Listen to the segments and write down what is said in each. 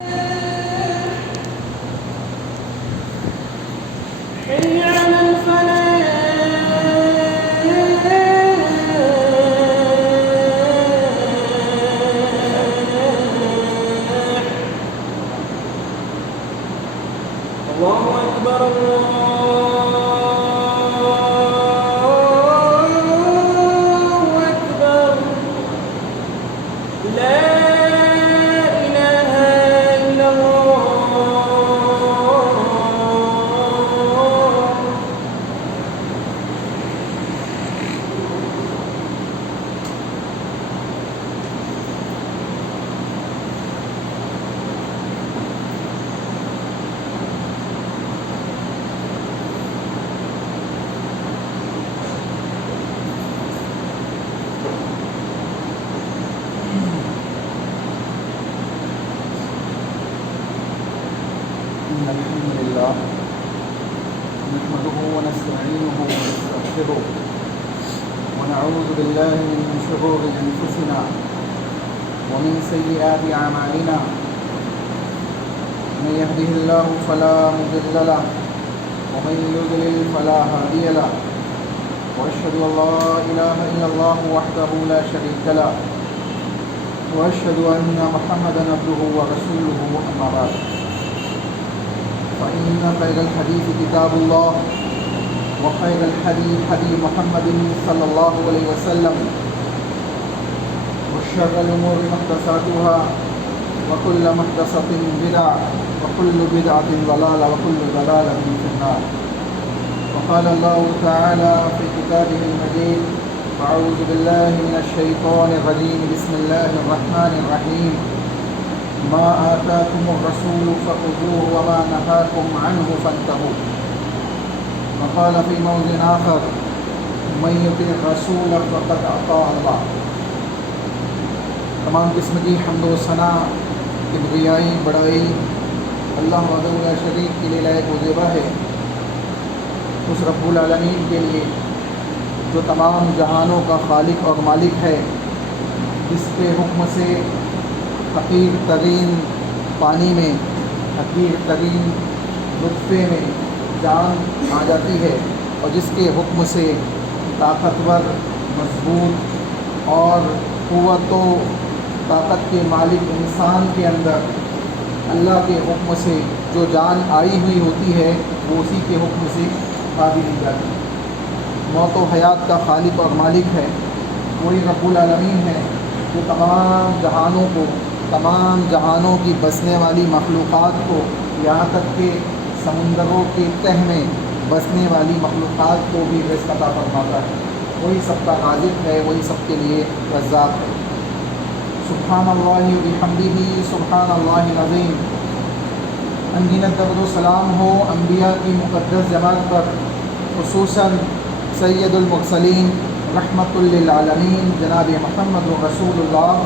حي على الفلاح. الله أكبر الله أكبر. لا إله إلا الله. الحمد لله نحمده ونستعينه ونستغفره ونعوذ بالله من شرور أنفسنا ومن سيئات أعمالنا. من يهده الله فلا مضل له ومن يضلل فلا هادي له، وأشهد أن لا إله إلا الله وحده لا شريك له، وأشهد أن محمدا عبده ورسوله. أما بعد، فإن خير الحديث كتاب الله، وخير الهدي هدي محمد صلى الله عليه وسلم، وشر الأمور محدثاتها، وكل محدثة بدعة، وكل بدعة ضلالة، وكل ضلالة في النار. وقال الله تعالى في كتابه المجيد: أعوذ بالله من الشيطان الرجيم، بسم الله الرحمن الرحيم. ما آتاكم الرسول فخذوه وما نهاكم عنه فانتهوا. وقال في موضع آخر: من يطع الرسول فقد أطاع الله. تمام قسم کی حمد و ثنا، کبریائی، بڑائی اللہ وحدہ لا شریک کے لیے لائق و زیبا ہے، اس رب العالمین کے لیے جو تمام جہانوں کا خالق اور مالک ہے، جس کے حکم سے حقیر ترین پانی میں، حقیر ترین نطفے میں جان آ جاتی ہے، اور جس کے حکم سے طاقتور، مضبوط اور قوت و طاقت کے مالک انسان کے اندر اللہ کے حکم سے جو جان آئی ہوئی ہوتی ہے وہ اسی کے حکم سے قابل دی جاتی ہے۔ موت و حیات کا خالق اور مالک ہے، وہی رب العالمین ہے جو تمام جہانوں کو، تمام جہانوں کی بسنے والی مخلوقات کو، یہاں تک کہ سمندروں کے تہ میں بسنے والی مخلوقات کو بھی رزق عطا فرماتا ہے۔ وہی سب کا رازق ہے، وہی سب کے لیے رزاق ہے۔ سبحان اللہ و بحمدہ، سبحان اللہ العظیم۔ انگینت درود و سلام ہو انبیاء کی مقدس جماعت پر، خصوصاً سید المرسلین رحمۃ للعالمین جناب محمد رسول اللہ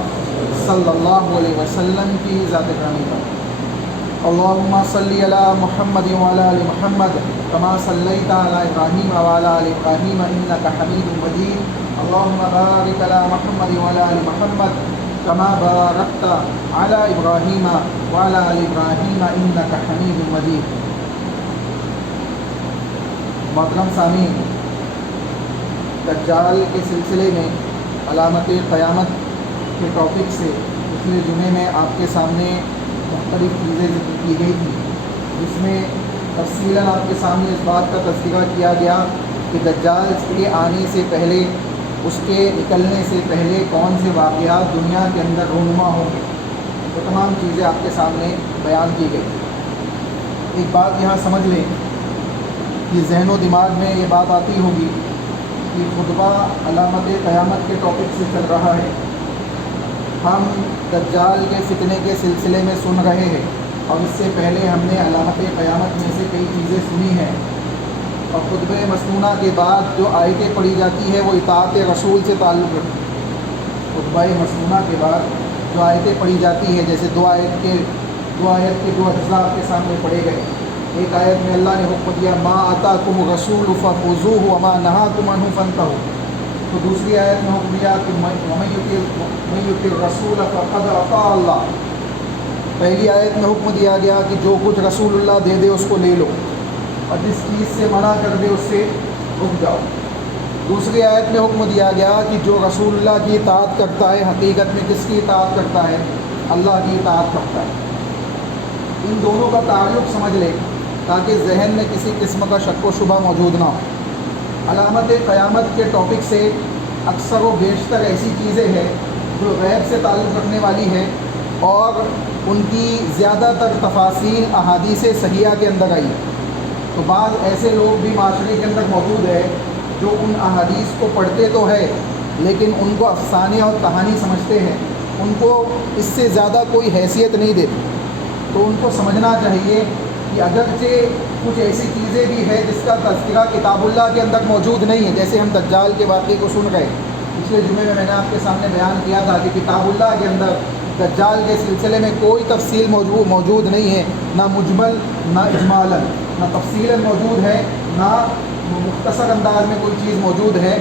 صلی اللہ علیہ وسلم کی ذات گرامی پر۔ اللہم صلی علی محمد وعلی آل محمد کما صلیت علی ابراہیم وعلی آل ابراہیم انک حمید مجید۔ اللہم بارک علی محمد وعلی آل محمد کما بارکت علی ابراہیم وعلی آل ابراہیم انک حمید مجید۔ محترم سامعین، دجال کے سلسلے میں علامت قیامت کے ٹاپک سے پچھلے جمعے میں آپ کے سامنے مختلف چیزیں ذکر کی گئی تھیں، جس میں تفصیلاً آپ کے سامنے اس بات کا تذکرہ کیا گیا کہ دجال کے آنے سے پہلے، اس کے نکلنے سے پہلے کون سے واقعات دنیا کے اندر رونما ہوں گے، وہ تمام چیزیں آپ کے سامنے بیان کی گئی۔ ایک بات یہاں سمجھ لیں کہ ذہن و دماغ میں یہ بات آتی ہوگی کہ خطبہ علامت قیامت کے ٹاپک سے چل رہا ہے، ہم دجال کے فتنے کے سلسلے میں سن رہے ہیں، اور اس سے پہلے ہم نے علامت قیامت میں سے کئی چیزیں سنی ہیں، اور خطبہ مسنونہ کے بعد جو آیتیں پڑھی جاتی ہے وہ اطاعت رسول سے تعلق رکھتی ہے۔ خطبہ مسنونہ کے بعد جو آیتیں پڑھی جاتی ہے، جیسے دو آیت کے دو اجزاء آپ کے سامنے پڑھے گئے۔ ایک آیت میں اللہ نے حکم دیا ما آتاکم الرسول فخذوہ وما نہاکم عنہ فانتہوا، تو دوسری آیت میں حکم دیا کہ من یطع الرسول فقد اطاع اللہ، پہلی آیت میں حکم دیا گیا کہ جو کچھ رسول اللہ دے دے اس کو لے لو، اور جس چیز سے منع کر دے اس سے رک جاؤ۔ دوسری آیت میں حکم دیا گیا کہ جو رسول اللہ کی اطاعت کرتا ہے حقیقت میں کس کی اطاعت کرتا ہے؟ اللہ کی اطاعت کرتا ہے۔ ان دونوں کا تعلق سمجھ لے تاکہ ذہن میں کسی قسم کا شک و شبہ موجود نہ ہو۔ علامت قیامت کے ٹاپک سے اکثر و بیشتر ایسی چیزیں ہیں جو غیب سے تعلق رکھنے والی ہیں، اور ان کی زیادہ تر تفاصیل احادیث صحیحہ کے اندر آئی۔ تو بعض ایسے لوگ بھی معاشرے کے اندر موجود ہیں جو ان احادیث کو پڑھتے تو ہے لیکن ان کو افسانے اور کہانی سمجھتے ہیں، ان کو اس سے زیادہ کوئی حیثیت نہیں دیتے۔ تو ان کو سمجھنا چاہیے کہ اگرچہ کچھ ایسی چیزیں بھی ہیں جس کا تذکرہ کتاب اللہ کے اندر موجود نہیں ہے، جیسے ہم دجال کے واقعے کو سن رہے پچھلے جمعے میں نے آپ کے سامنے بیان کیا تھا کہ کتاب اللہ کے اندر دجال کے سلسلے میں کوئی تفصیل موجود نہیں ہے، نہ مجمل نہ اجمالاً، نہ تفصیلاً موجود ہے نہ مختصر انداز میں کوئی چیز موجود ہے۔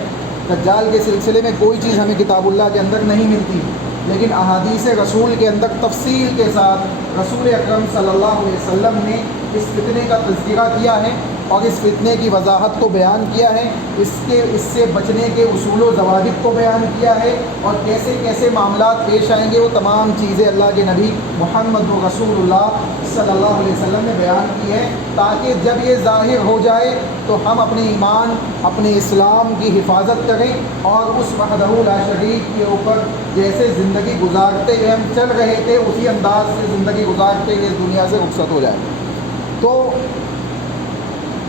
دجال کے سلسلے میں کوئی چیز ہمیں کتاب اللہ کے اندر نہیں ملتی، لیکن احادیث رسول کے اندر تفصیل کے ساتھ رسول اکرم صلی اللہ علیہ وسلم نے اس فتنے کا تذکرہ کیا ہے اور اس فتنے کی وضاحت کو بیان کیا ہے، اس سے بچنے کے اصول و ضوابط کو بیان کیا ہے، اور کیسے کیسے معاملات پیش آئیں گے وہ تمام چیزیں اللہ کے نبی محمد رسول اللہ صلی اللہ علیہ وسلم نے بیان کی ہے، تاکہ جب یہ ظاہر ہو جائے تو ہم اپنے ایمان اپنے اسلام کی حفاظت کریں، اور اس وحدہ لا شریک کے اوپر جیسے زندگی گزارتے ہوئے ہم چل رہے تھے اسی انداز سے زندگی گزارتے ہوئے اس دنیا سے رخصت ہو جائے۔ تو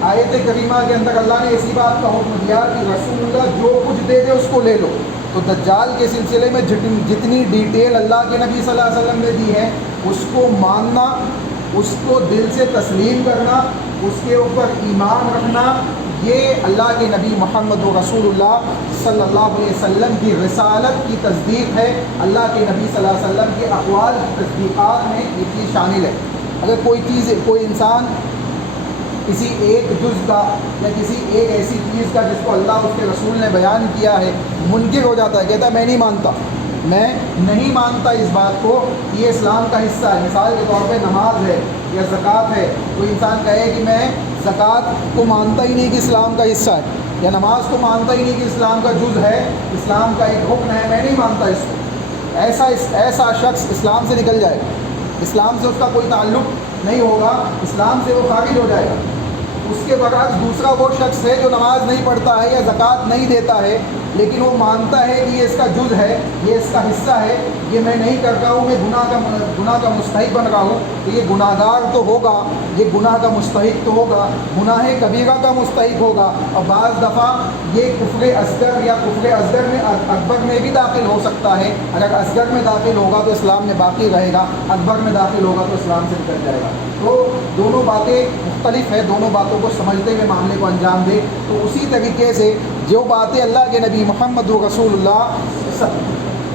آیت کریمہ کے اندر اللہ نے اسی بات کا حکم دیا کہ رسول اللہ جو کچھ دے دے اس کو لے لو۔ تو دجال کے سلسلے میں جتنی ڈیٹیل اللہ کے نبی صلی اللہ علیہ وسلم نے دی ہے اس کو ماننا، اس کو دل سے تسلیم کرنا، اس کے اوپر ایمان رکھنا، یہ اللہ کے نبی محمد رسول اللہ صلی اللہ علیہ وسلم کی رسالت کی تصدیق ہے، اللہ کے نبی صلی اللہ علیہ وسلم کے اقوال کی تصدیقات میں یہ چیز شامل ہے۔ اگر کوئی انسان کسی ایک جز کا یا کسی ایک ایسی چیز کا جس کو اللہ اس کے رسول نے بیان کیا ہے منکر ہو جاتا ہے، کہتا ہے میں نہیں مانتا اس بات کو، یہ اسلام کا حصہ ہے۔ مثال کے طور پہ نماز ہے یا زکوٰۃ ہے، کوئی انسان کہے کہ میں زکوٰۃ کو مانتا ہی نہیں کہ اسلام کا حصہ ہے، یا نماز کو مانتا ہی نہیں کہ اسلام کا جز ہے، اسلام کا ایک رکن ہے، میں نہیں مانتا اس کو، ایسا شخص اسلام سے نکل جائے گا، اسلام سے اس کا کوئی تعلق نہیں ہوگا، اسلام سے وہ خارج ہو جائے گا۔ اس کے برعکس دوسرا وہ شخص ہے جو نماز نہیں پڑھتا ہے یا زکوٰۃ نہیں دیتا ہے، لیکن وہ مانتا ہے کہ یہ اس کا جز ہے، یہ اس کا حصہ ہے، یہ میں نہیں کر رہا ہوں، میں گناہ کا مستحق بن رہا ہوں، تو یہ گناہ گار تو ہوگا، یہ گناہ کا مستحق تو ہوگا، گناہ کبیرہ کا مستحق ہوگا، اور بعض دفعہ یہ کفر اصغر یا کفر اصغر میں اکبر میں بھی داخل ہو سکتا ہے۔ اگر اصغر میں داخل ہوگا تو اسلام میں باقی رہے گا، اکبر میں داخل ہوگا تو اسلام سے نکل جائے گا۔ تو دونوں باتیں مختلف ہیں، دونوں باتوں کو سمجھتے ہوئے معاملے کو انجام دے۔ تو اسی طریقے سے جو باتیں اللہ کے نبی محمد رسول اللہ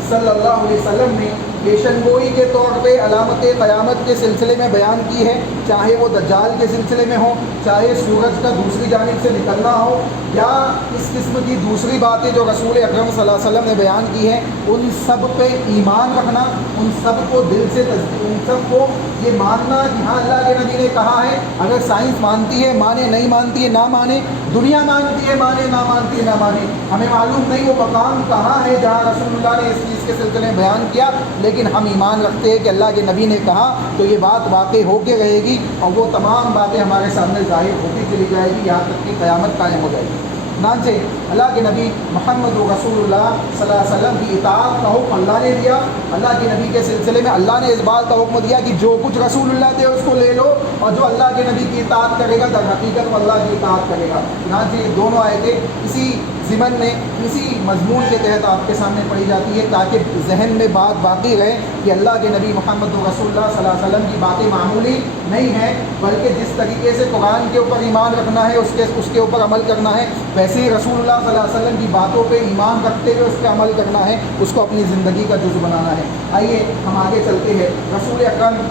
صلی اللہ علیہ وسلم نے پیشن گوئی کے طور پہ علامت قیامت کے سلسلے میں بیان کی ہے، چاہے وہ دجال کے سلسلے میں ہو، چاہے سورج کا دوسری جانب سے نکلنا ہو، یا اس قسم کی دوسری باتیں جو رسول اکرم صلی اللہ علیہ وسلم نے بیان کی ہیں، ان سب پہ ایمان رکھنا، ان سب کو دل سے ان سب کو یہ ماننا کہ ہاں اللہ کے نبی نے کہا ہے۔ اگر سائنس مانتی ہے مانے، نہیں مانتی ہے نہ مانے، دنیا مانتی ہے مانے، نہ مانتی ہے نہ مانے، ہمیں معلوم نہیں وہ مقام کہاں ہے جہاں رسول اللہ نے اس چیز کے سلسلے میں بیان کیا، لیکن ہم ایمان رکھتے ہیں کہ اللہ کے نبی نے کہا تو یہ بات واقع ہو کے رہے گی، اور وہ تمام باتیں ہمارے سامنے ظاہر ہوتی چلی جائے گی یہاں تک کہ قیامت قائم ہو جائے گی۔ چنانچہ اللہ کے نبی محمد رسول اللہ صلی اللہ علیہ وسلم کی اطاعت کا حکم اللہ نے دیا۔ اللہ کے نبی کے سلسلے میں اللہ نے اس بات کا حکم دیا کہ جو کچھ رسول اللہ دے اس کو لے لو، اور جو اللہ کے نبی کی اطاعت کرے گا در حقیقت وہ اللہ کی اطاعت کرے گا۔ چنانچہ یہ دونوں آیتیں اسی ضمن میں اسی مضمون کے تحت آپ کے سامنے پڑھی جاتی ہے، تاکہ ذہن میں بات باقی رہے کہ اللہ کے نبی محمد رسول اللہ صلی اللہ علیہ وسلم کی باتیں معمولی نہیں ہیں، بلکہ جس طریقے سے قرآن کے اوپر ایمان رکھنا ہے اس کے اوپر عمل کرنا ہے، ویسے ہی رسول اللہ صلی اللہ علیہ وسلم کی باتوں پہ ایمان رکھتے ہوئے اس پہ عمل کرنا ہے، اس کو اپنی زندگی کا جز بنانا ہے۔ آئیے ہم آگے چلتے ہیں۔ رسول اکرم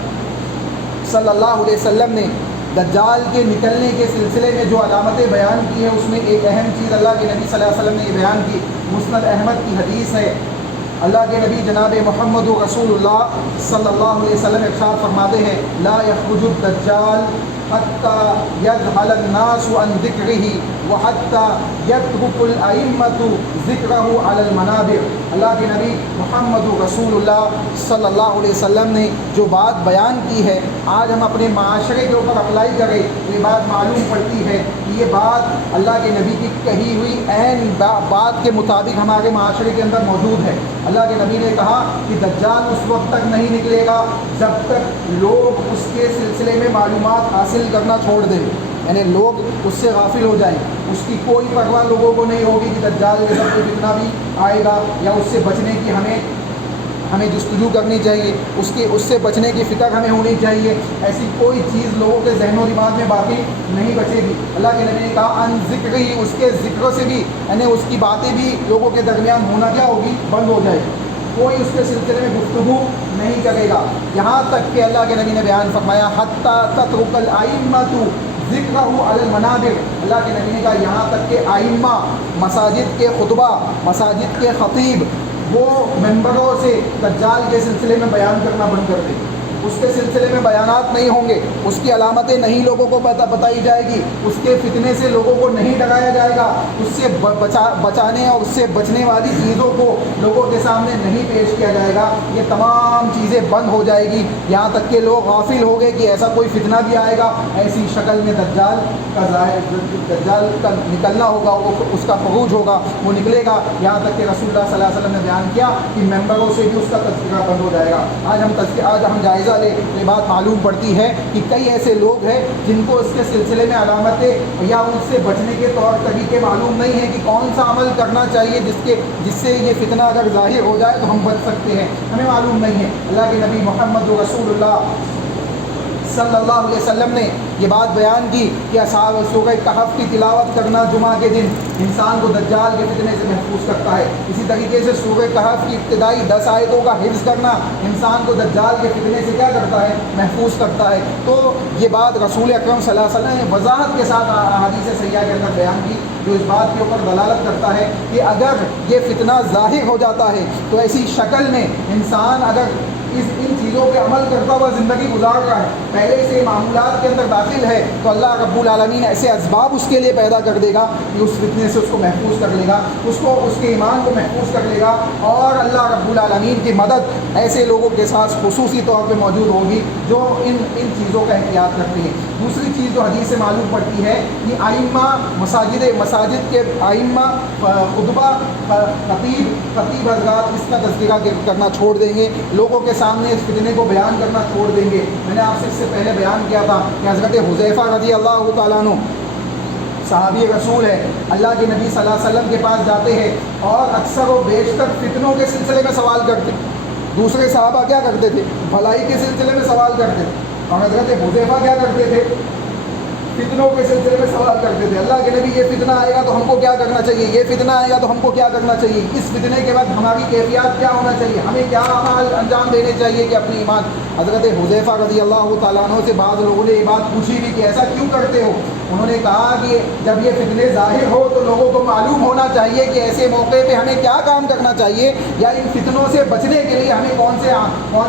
صلی اللہ علیہ وسلم نے دجال کے نکلنے کے سلسلے میں جو علامتیں بیان کی ہیں اس میں ایک اہم چیز اللہ کے نبی صلی اللہ علیہ وسلم نے یہ بیان کی، مسند احمد کی حدیث ہے اللہ کے نبی جناب محمد رسول اللہ صلی اللہ علیہ وسلم ارشاد فرماتے ہیں لا یخرج الدجال حتی یذهل الناس عن ذکرہ وحتی یترک الائمة ذکرہ علی المنابر۔ اللہ کے نبی محمد رسول اللہ صلی اللہ علیہ وسلم نے جو بات بیان کی ہے، آج ہم اپنے معاشرے کے اوپر اپلائی کریں تو یہ بات معلوم پڑتی ہے کہ یہ بات اللہ کے نبی کی کہی ہوئی عین بات کے مطابق ہمارے معاشرے کے اندر موجود ہے۔ اللہ کے نبی نے کہا کہ دجال اس وقت تک نہیں نکلے گا جب تک لوگ اس کے سلسلے میں معلومات حاصل کرنا چھوڑ دیں، یعنی لوگ اس سے غافل ہو جائیں، اس کی کوئی پرواہ لوگوں کو نہیں ہوگی کہ دجال کے سب کوئی فتنہ بھی آئے گا یا اس سے بچنے کی ہمیں جستجو کرنی چاہیے، اس سے بچنے کی فکر ہمیں ہونی چاہیے۔ ایسی کوئی چیز لوگوں کے ذہن و دماغ میں باقی نہیں بچے گی۔ اللہ کے نبی نے کہا ان ذکر ہی، اس کے ذکر سے بھی یعنی اس کی باتیں بھی لوگوں کے درمیان ہونا کیا ہوگی، بند ہو جائے گی، کوئی اس کے سلسلے میں گفتگو نہیں کرے گا، یہاں تک کہ اللہ کے نبی نے بیان فرمایا حتی تترک الائمۃ ذکرہ علی المنابر۔ اللہ کے نبی نے کہا یہاں تک کہ ائمہ، مساجد کے خطبہ، مساجد کے خطیب، وہ ممبروں سے دجال کے سلسلے میں بیان کرنا بند کر دیں، اس کے سلسلے میں بیانات نہیں ہوں گے، اس کی علامتیں نہیں لوگوں کو بتائی جائے گی، اس کے فتنے سے لوگوں کو نہیں ڈرایا جائے گا، اس سے بچانے اور اس سے بچنے والی چیزوں کو لوگوں کے سامنے نہیں پیش کیا جائے گا۔ یہ تمام چیزیں بند ہو جائے گی، یہاں تک کہ لوگ غافل ہو گئے کہ ایسا کوئی فتنہ بھی آئے گا، ایسی شکل میں دجال کا نکلنا ہوگا، اس کا خروج ہوگا، وہ نکلے گا، یہاں تک کہ رسول اللہ صلی اللہ علیہ وسلم نے بیان کیا کہ ممبروں سے بھی اس کا تذکرہ بند ہو جائے گا۔ آج ہم جائزہ لے، یہ بات معلوم پڑتی ہے کہ کئی ایسے لوگ ہیں جن کو اس کے سلسلے میں علامتیں یا ان سے بچنے کے طور طریقے معلوم نہیں ہیں کہ کون سا عمل کرنا چاہیے جس سے یہ فتنہ اگر ظاہر ہو جائے تو ہم بچ سکتے ہیں، ہمیں معلوم نہیں ہے۔ اللہ کے نبی محمد رسول اللہ صلی اللہ علیہ وسلم نے یہ بات بیان کی کہ اصحاب سورہ کہف کی تلاوت کرنا جمعہ کے دن انسان کو دجال کے فتنے سے محفوظ کرتا ہے۔ اسی طریقے سے سورہ کہف کی ابتدائی 10 آیتوں کا حفظ کرنا انسان کو دجال کے فتنے سے کیا کرتا ہے، محفوظ کرتا ہے۔ تو یہ بات رسول اکرم صلی اللہ علیہ وسلم نے وضاحت کے ساتھ احادیث صحیحہ کے اندر بیان کی، جو اس بات کے اوپر دلالت کرتا ہے کہ اگر یہ فتنہ ظاہر ہو جاتا ہے تو ایسی شکل میں انسان اگر ان چیزوں پہ عمل کرتا ہوا زندگی گزار رہا ہے، پہلے سے معمولات کے اندر داخل ہے، تو اللہ رب العالمین ایسے اسباب اس کے لیے پیدا کر دے گا کہ اس فتنے سے اس کو محفوظ کر لے گا، اس کے ایمان کو محفوظ کر لے گا، اور اللہ رب العالمین کی مدد ایسے لوگوں کے ساتھ خصوصی طور پہ موجود ہوگی جو ان چیزوں کا احتیاط کرتے ہیں۔ دوسری چیز جو حدیث سے معلوم پڑتی ہے کہ ائمہ مساجد کے ائمہ، خطبہ، خطیب حضرات اس کا تذکرہ کرنا چھوڑ دیں گے، لوگوں کے سامنے اس فتنے کو بیان کرنا چھوڑ دیں گے۔ میں نے آپ سے اس سے پہلے بیان کیا تھا کہ حضرت حذیفہ رضی اللہ تعالیٰ عنہ صحابی رسول ہے، اللہ کے نبی صلی اللہ علیہ وسلم کے پاس جاتے ہیں اور اکثر و بیشتر فتنوں کے سلسلے میں سوال کرتے۔ دوسرے صحابہ کیا کرتے تھے، بھلائی کے سلسلے میں سوال کرتے تھے، اور حضرت حذیفہ کیا کرتے تھے، فتنوں کے سلسلے میں سوال کرتے تھے۔ اللہ کے نبی یہ فتنہ آئے گا تو ہم کو کیا کرنا چاہیے، یہ فتنہ آئے گا تو ہم کو کیا کرنا چاہیے، اس فتنے کے بعد ہماری کیفیات کیا ہونا چاہیے، ہمیں کیا اعمال انجام دینے چاہیے کہ اپنی ایمان۔ حضرت حذیفہ رضی اللہ تعالیٰ عنہ سے بعض لوگوں نے یہ بات پوچھی بھی کہ ایسا کیوں کرتے ہو؟ انہوں نے کہا کہ جب یہ فتنے ظاہر ہو تو لوگوں کو معلوم ہونا چاہیے کہ ایسے موقع پہ ہمیں کیا کام کرنا چاہیے، یا ان فتنوں سے بچنے کے لیے ہمیں کون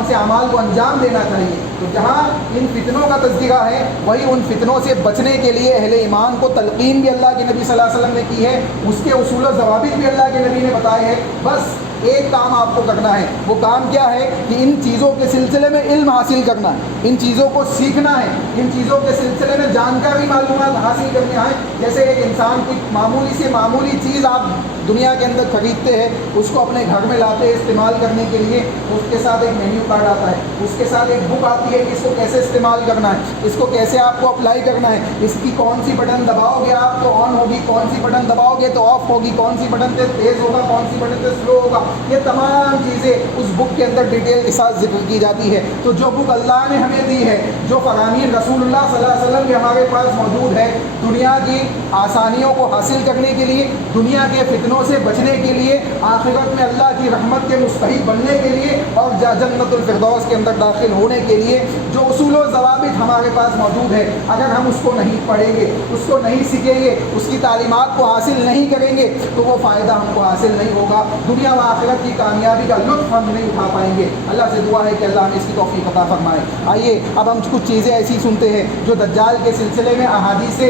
سے اعمال کو انجام دینا چاہیے۔ تو جہاں ان فتنوں کا تذکرہ ہے، وہی ان فتنوں سے بچنے کے لیے اہل ایمان کو تلقین بھی اللہ کے نبی صلی اللہ علیہ وسلم نے کی ہے، اس کے اصول و ضوابط بھی اللہ کے نبی نے بتائے ہیں۔ بس ایک کام آپ کو کرنا ہے، وہ کام کیا ہے کہ ان چیزوں کے سلسلے میں علم حاصل کرنا ہے، ان چیزوں کو سیکھنا ہے، ان چیزوں کے سلسلے میں جانکاری معلومات حاصل کرنا ہے۔ جیسے ایک انسان کوئی معمولی سے معمولی چیز آپ دنیا کے اندر خریدتے ہیں، اس کو اپنے گھر میں لاتے ہیں استعمال کرنے کے لیے، اس کے ساتھ ایک مینیو کارڈ آتا ہے، اس کے ساتھ ایک بک آتی ہے کہ اس کو کیسے استعمال کرنا ہے، اس کو کیسے آپ کو اپلائی کرنا ہے، اس کی کون سی بٹن دباؤ گے آپ تو آن ہوگی، کون سی بٹن دباؤ گے تو آف ہوگی، کون سی بٹن سے تیز ہوگا، کون سی بٹن سے سلو ہوگا، یہ تمام چیزیں اس بک کے اندر ڈیٹیل کے ساتھ ذکر کی جاتی ہے۔ تو جو بک اللہ نے ہمیں دی ہے، جو فرامین رسول اللہ صلی اللہ علیہ وسلم کے ہمارے پاس موجود ہے، دنیا کی آسانیوں کو حاصل کرنے کے لیے، دنیا کے فتنوں سے بچنے کے لیے، آخرت میں اللہ کی رحمت کے مستحق بننے کے لیے، اور جنت الفردوس کے اندر داخل ہونے کے لیے جو اصول و ضوابط ہمارے پاس موجود ہے، اگر ہم اس کو نہیں پڑھیں گے، اس کو نہیں سیکھیں گے، اس کی تعلیمات کو حاصل نہیں کریں گے تو وہ فائدہ ہم کو حاصل نہیں ہوگا، دنیا و آخرت کی کامیابی کا لطف ہم نہیں اٹھا پائیں گے۔ اللہ سے دعا ہے کہ اللہ ہمیں اس کی توفیق عطا فرمائے۔ آئیے اب ہم کچھ چیزیں ایسی سنتے ہیں جو دجال کے سلسلے میں احادیث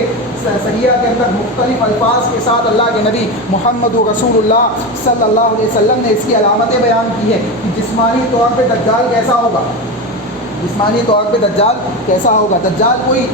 صحیحہ کے اندر مختلف الفاظ کے ساتھ اللہ کے نبی محمد رسول اللہ صلی اللہ علیہ وسلم نے اس کی علامتیں بیان کی ہے کہ جسمانی طور پہ دجال کیسا ہوگا، جسمانی طور پہ دجال کیسا ہوگا۔ دجال کوئی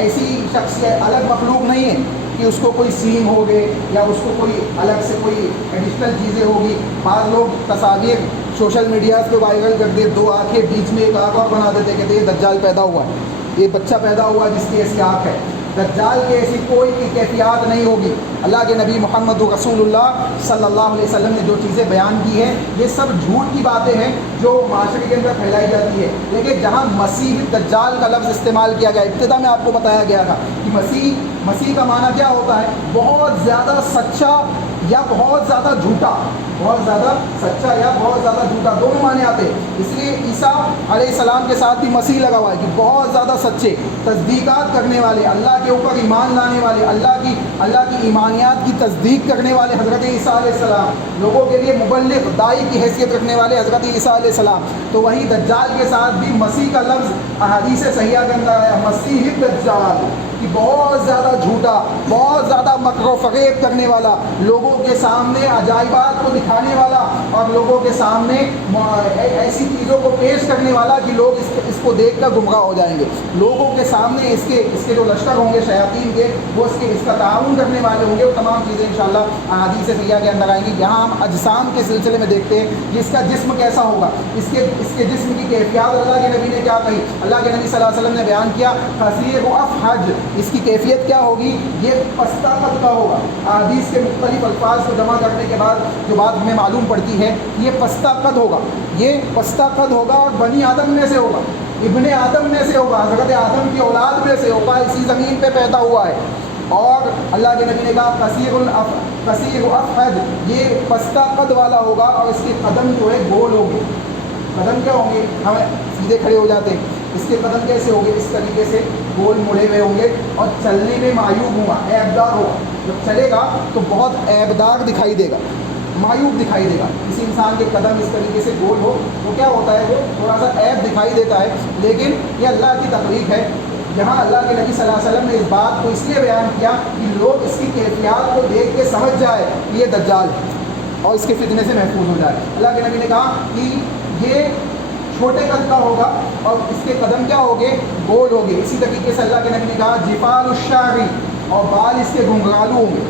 ایسی شخصیت الگ مخلوق نہیں ہے کہ اس کو کوئی سیم ہو گئے یا اس کو کوئی الگ سے کوئی ایڈیشنل چیزیں ہوگی۔ بعض لوگ تصاویر سوشل میڈیاز پہ وائرل کر دے، دو آنکھیں بیچ میں ایک آنکھ اور بنا دیتے، کہتے ہیں یہ دجال پیدا ہوا ہے، یہ بچہ پیدا ہوا جس کی ایسی آنکھ ہے۔ دجال کی ایسی کوئی کیفیات نہیں ہوگی۔ اللہ کے نبی محمد رسول اللہ صلی اللہ علیہ وسلم نے جو چیزیں بیان کی ہیں یہ سب جھوٹ کی باتیں ہیں جو معاشرے کے اندر پھیلائی جاتی ہے۔ لیکن جہاں مسیح دجال کا لفظ استعمال کیا گیا، ابتدا میں آپ کو بتایا گیا تھا کہ مسیح کا معنی کیا ہوتا ہے، بہت زیادہ سچا یا بہت زیادہ جھوٹا، بہت زیادہ سچا یا بہت زیادہ جھوٹا، دونوں معنی آتے ہیں۔ اس لیے عیسیٰ علیہ السلام کے ساتھ بھی مسیح لگا ہوا ہے کہ بہت زیادہ سچے، تصدیقات کرنے والے، اللہ کے اوپر ایمان لانے والے، اللہ کی ایمانیات کی تصدیق کرنے والے حضرت عیسیٰ علیہ السلام، لوگوں کے لیے مبلغ داعی کی حیثیت رکھنے والے حضرت عیسیٰ علیہ السلام۔ تو وہی دجال کے ساتھ بھی مسیح کا لفظ احادیث صحیحہ کے اندر آیا، مسیح دجال، کہ بہت زیادہ جھوٹا، بہت زیادہ مکر و فریب کرنے والا، لوگوں کے سامنے عجائبات کو دکھانے والا اور لوگوں کے سامنے ایسی چیزوں کو پیش کرنے والا کہ لوگ اس کو دیکھ کر گمراہ ہو جائیں گے۔ لوگوں کے سامنے اس کے جو لشکر ہوں گے شیاطین کے، وہ اس کا تعاون کرنے والے ہوں گے۔ وہ تمام چیزیں انشاءاللہ احادیث صحیحہ کے اندر آئیں گی۔ یہاں ہم اجسام کے سلسلے میں دیکھتے ہیں کہ اس کا جسم کیسا ہوگا، اس کے جسم کی کیفیات اللہ کے نبی نے کیا کہی۔ اللہ کے نبی صلی اللہ علیہ وسلم نے بیان کیا قصیر و افحج، اس کی کیفیت کیا ہوگی، یہ پستہ قد کا ہوگا۔ احادیث کے مختلف الفاظ کو جمع کرنے کے بعد جو بات ہمیں معلوم پڑتی ہے یہ پستہ قد ہوگا، یہ پستہ قد ہوگا اور بنی آدم میں سے ہوگا، ابن آدم میں سے ہوگا، حضرت آدم کی اولاد میں سے ہوگا، اسی زمین پہ پیدا ہوا ہے۔ اور اللہ کے نبی نے کہا قصیر افحج، یہ پستہ قد والا ہوگا اور اس کے قدم جو ہے گول ہوں گے۔ قدم کیا ہوں گے، ہم سیدھے کھڑے ہو جاتے ہیں، اس کے قدم کیسے ہوں گے، اس طریقے سے گول مڑے ہوئے ہوں گے اور چلنے میں معیوب ہوگا، عیبدار ہوگا۔ جب چلے گا تو بہت عیبدار دکھائی دے گا، معیوب دکھائی دے گا۔ کسی انسان کے قدم اس طریقے سے گول ہو تو کیا ہوتا ہے، وہ تھوڑا سا عیب دکھائی دیتا ہے، لیکن یہ اللہ کی تخلیق ہے۔ یہاں اللہ کے نبی صلی اللہ علیہ وسلم نے اس بات کو اس لیے بیان کیا کہ لوگ اس کی کیفیات کو دیکھ کے سمجھ جائے کہ یہ دجال اور اس کے فتنے سے محفوظ ہو جائے۔ اللہ کے نبی نے کہا کہ یہ چھوٹے قد کا ہوگا اور اس کے قدم کیا ہوگے، گول ہوگے۔ اسی طریقے سے اللہ کے نبی نے کہا جفال الشعری، اور بال اس کے گھنگرالو ہوں گے،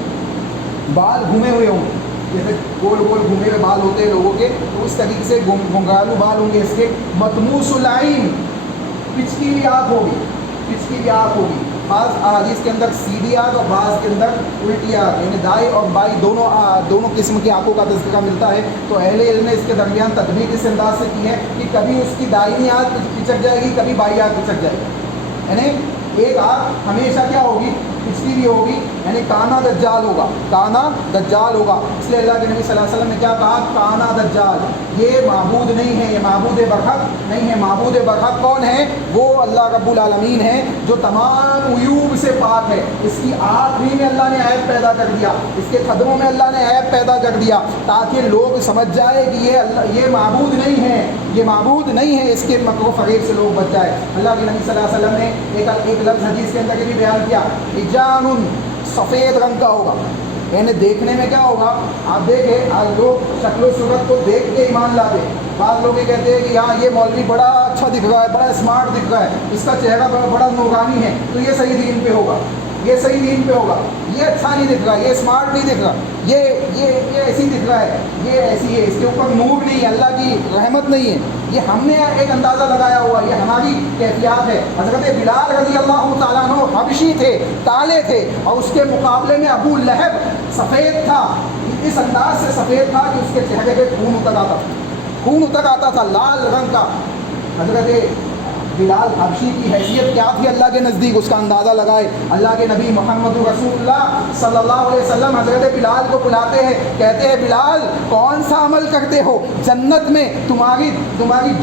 بال گھومے ہوئے ہوں گے، جیسے گول گول گھومے ہوئے بال ہوتے ہیں لوگوں کے، تو اس طریقے سے گھنگرالو بال ہوں گے اس کے۔ مطموس العین، پچکی ہوئی آنکھ ہوگی، پچکی ہوئی آنکھ ہوگی۔ بعض احادیث کے اندر سیدھی آنکھ اور بعض کے اندر الٹی آنکھ، یعنی دائیں اور بائیں دونوں قسم کی آنکھوں کا تذکرہ ملتا ہے۔ تو اہل علم نے اس کے درمیان تدبیر اس انداز سے کی ہے کہ کبھی اس کی دائیں آنکھ پچک جائے گی، کبھی بائیں آنکھ پچک جائے گی، یعنی ایک آنکھ ہمیشہ کیا ہوگی، پچکی بھی ہوگی، یعنی کانا دجال ہوگا، کانا دجال ہوگا۔ اس لیے اللہ کے نبی صلی اللہ علیہ وسلم نے کیا کہا، کانا دجال، یہ معبود نہیں ہے، یہ معبود برحق نہیں ہے۔ معبود برحق کون ہے، وہ اللہ رب العالمین ہے جو تمام عیوب سے پاک ہے۔ اس کی آنکھ ہی میں اللہ نے عیب پیدا کر دیا، اس کے قدموں میں اللہ نے عیب پیدا کر دیا تاکہ لوگ سمجھ جائے کہ یہ معبود نہیں ہے، یہ معبود نہیں ہے، اس کے مکر و فریب سے لوگ بچ جائے۔ اللہ کے نبی صلی اللہ علیہ وسلم نے ایک لفظ حدیث کے اندر یہ بھی بیان کیا، جانن، سفید رنگ کا ہوگا، یعنی دیکھنے میں کیا ہوگا، آپ دیکھیں آج لوگ شکل و صورت کو دیکھ کے ایمان لاتے ہیں۔ بعض لوگ یہ کہتے ہیں کہ ہاں یہ مولوی بڑا اچھا دکھ رہا ہے، بڑا اسمارٹ دکھ رہا ہے، اس کا چہرہ بڑا نورانی ہے، تو یہ صحیح دین پہ ہوگا، یہ صحیح دین پہ ہوگا، یہ اچھا نہیں دکھ رہا، یہ اسمارٹ نہیں دکھ رہا، یہ ایسی دکھ رہا ہے، یہ ایسی ہے، اس کے اوپر نور نہیں ہے، اللہ کی رحمت نہیں ہے۔ یہ ہم نے ایک اندازہ لگایا ہوا، یہ ہماری کیفیات ہے۔ حضرت بلال رضی اللہ تعالیٰ عنہ حبشی تھے، کالے تھے، اور اس کے مقابلے میں ابو لہب سفید تھا، اس انداز سے سفید تھا کہ اس کے چہرے پہ خون اتر آتا تھا، خون اتر آتا تھا، لال رنگ کا۔ حضرت بلال حبشی کی حیثیت کیا تھی اللہ کے نزدیک، اس کا اندازہ لگائے۔ اللہ کے نبی محمد رسول اللہ صلی اللہ علیہ وسلم حضرت بلال کو بلاتے ہیں، کہتے ہیں بلال کون سا عمل کرتے ہو، جنت میں تمہاری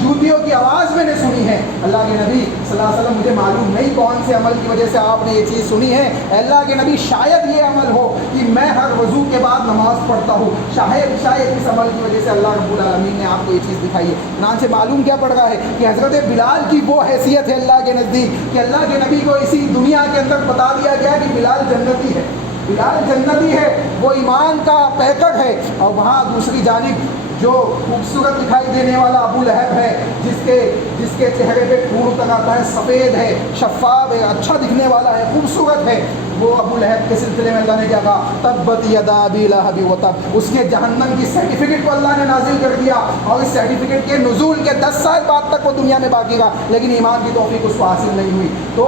جوتیوں کی آواز میں نے سنی ہے۔ اللہ کے نبی صلی اللہ علیہ وسلم مجھے معلوم نہیں کون سے عمل کی وجہ سے آپ نے یہ چیز سنی ہے۔ اللہ کے نبی شاید یہ عمل ہو کہ میں ہر وضو کے بعد نماز پڑھتا ہوں، شاید اس عمل کی وجہ سے اللہ رب العالمین نے آپ کو یہ چیز دکھائی ہے۔ چنانچہ معلوم کیا پڑ رہا ہے کہ حضرت بلال کی وہ حیثیت ہے اللہ کے نزدیک کہ اللہ کے نبی کو اسی دنیا کے اندر بتا دیا گیا کہ بلال جنتی ہے، بلال جنتی ہے، وہ ایمان کا پیکر ہے۔ اور وہاں دوسری جانب جو خوبصورت دکھائی دینے والا ابو لہب ہے، جس کے چہرے پہ خون اتر آتا ہے، سفید ہے، شفاف ہے، اچھا دکھنے والا ہے، خوبصورت ہے، وہ ابو لہب کے سلسلے میں اللہ نے کیا کہا، تبت یدا ابی لہب وتب، اس کے جہنم کی سرٹیفکیٹ کو اللہ نے نازل کر دیا، اور اس سرٹیفکیٹ کے نزول کے 10 سال بعد تک وہ دنیا میں باقی رہا، لیکن ایمان کی توفیق اس کو حاصل نہیں ہوئی۔ تو